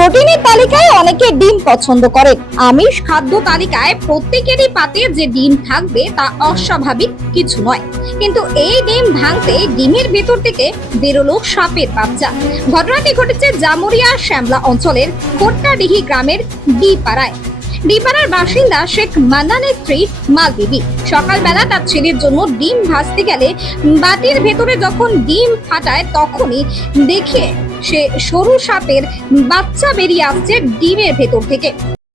প্রোটিনের তালিকায় অনেকে ডিম পছন্দ করেন আমিষ খাদ্য তালিকায় প্রত্যেকেরই পাতে যে ডিম থাকবে তা অস্বাভাবিক কিছু নয়। কিন্তু এই ডিম ভাঙতে ডিমের ভেতর থেকে বেরোলো সাপের বাচ্চা। ঘটনাটি ঘটেছে জামুরিয়া শ্যামলা অঞ্চলের কোট্টাডিহি গ্রামের ডি পাড়ায় ডিপাড়ার বাসিন্দা শেখ মান্নানের স্ত্রী মালবিবি সকালবেলা তার ছেলের জন্য ডিম ভাজতে গেলে বাটির ভেতরে যখন ডিম ফাটায় তখনই দেখে সে সরু সাপের বাচ্চা বেরিয়ে আসছে ডিমের ভেতর থেকে।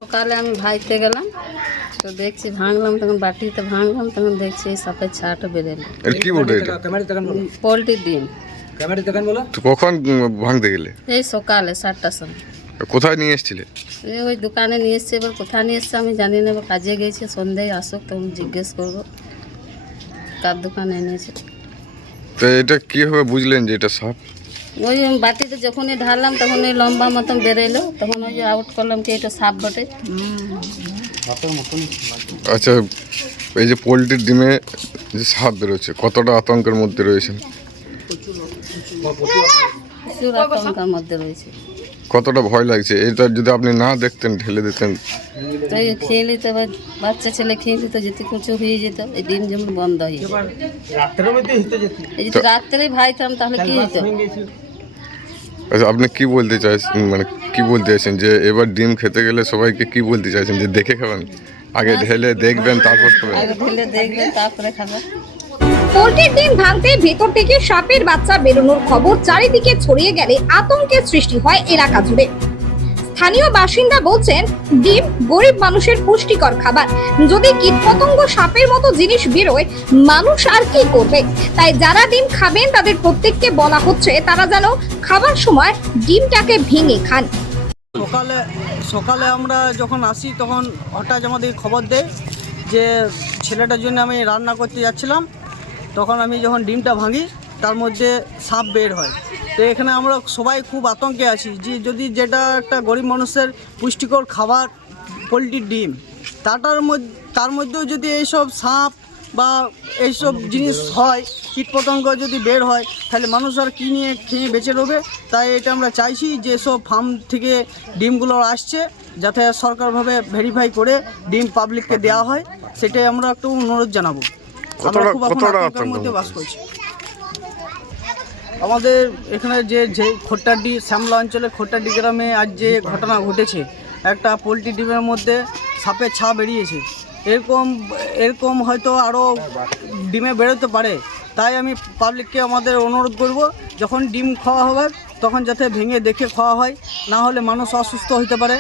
সকালে আমি ভাইতে গেলাম তো দেখছি ভাঙলাম তখন বাটিতে ভাঙলাম তখন দেখছি এই সাপের ছাটা বেরোলো। কি বটে এটা? ক্যামেরা দেখান বলো। পোলট্রির ডিম। কখন ভাঙতে গেলে? এই সকালে সাতটার সময়। কোথায় নিয়ে এসেছিলে? এই ওই দোকানে নিয়ে এসছে এবার কোথায় নিয়ে এসছে আমি জানি না এবার কাজে গেছে সন্ধ্যায় আসুক তখন জিজ্ঞেস করব। কার দোকানে এনেছে? তো এটা কীভাবে বুঝলেন যে এটা সাপ? ওই বাটিতে যখনই ঢাললাম তখন ওই লম্বা মতন বেরোলো তখন ওই যে আউট করলাম কি এটা সাপ বটে। আচ্ছা এই যে পোলট্রির ডিমে যে সাপ বেরোচ্ছে কতটা আতঙ্কের মধ্যে রয়েছেন প্রচুর আতঙ্কের মধ্যে রয়েছে। কতটা ভয় লাগছে? এটা যদি আপনি না দেখতেন ঢেলে দিতেন। তো এই খেয়ে নিত এবার বাচ্চা ছেলে খেয়ে নিত যেতে কুচু হয়ে যেত এই ডিম যেমন বন্ধ হয়ে যেত। রাত্রেই ভাইতাম তাহলে কি হতো আচ্ছা আপনি কি বলতে চাইছেন মানে কি বলতে চাইছেন? যে এবার ডিম খেতে গেলে সবাইকে কি বলতে চাইছেন? যে দেখে খাবেন? আগে ঢেলে দেখবেন তারপর খাবেন। আগে ঢেলে দেখবেন তারপরে পোল্ট্রির ডিম ভাঙতে ভেতর থেকে সাপের বাচ্চা বেরোনোর খবর চারিদিকে ছড়িয়ে গেলে আতঙ্কের সৃষ্টি হয় এলাকা জুড়ে। স্থানীয় বাসিন্দা বলছেন, ডিম গরিব মানুষের পুষ্টিকর খাবার। যদি কীটপতঙ্গ সাপের মতো জিনিস বেরোয়, মানুষ আর কি করবে? তাই যারা ডিম খাবেন, তাদের প্রত্যেককে বলা হচ্ছে তারা যেন খাবার সময় ডিমটাকে ভেঙে খান। সকালে সকালে আমরা যখন আসি, তখন হঠাৎ আমাদের খবর দেয় যে ছেলেটার জন্য আমি রান্না করতে যাচ্ছিলাম। তখন আমি যখন ডিমটা ভাঙি তার মধ্যে সাপ বের হয়। তো এখানে আমরা সবাই খুব আতঙ্কে আছি যে যদি যেটা একটা গরিব মানুষের পুষ্টিকর খাবার পোলট্রির ডিম তাটার মধ্যে তার মধ্যেও যদি এইসব সাপ বা এইসব জিনিস হয় কীটপতঙ্গ যদি বের হয় তাহলে মানুষ আর কী নিয়ে খেয়ে বেঁচে রবে? তাই এটা আমরা চাইছি যে সব ফার্ম থেকে ডিমগুলো আসছে যাতে সরকারভাবে ভেরিফাই করে ডিম পাবলিককে দেওয়া হয়। সেটাই আমরা একটু অনুরোধ জানাব। আমরা খুব এখন আতঙ্ক মধ্যে বাস করছি। আমাদের এখানে যে যে খোট্টাডি, শ্যামলা অঞ্চলে খোট্টাডি গ্রামে আজ যে ঘটনা ঘটেছে, একটা পোলট্রি ডিমের মধ্যে সাপের ছা বেরিয়েছে। এরকম এরকম হয়তো আরও ডিমে বেরোতে পারে। তাই আমি পাবলিককে আমাদের অনুরোধ করব, যখন ডিম খাওয়া হবে, তখন যাতে ভেঙে দেখে খাওয়া হয়, না হলে মানুষ অসুস্থ হতে পারে।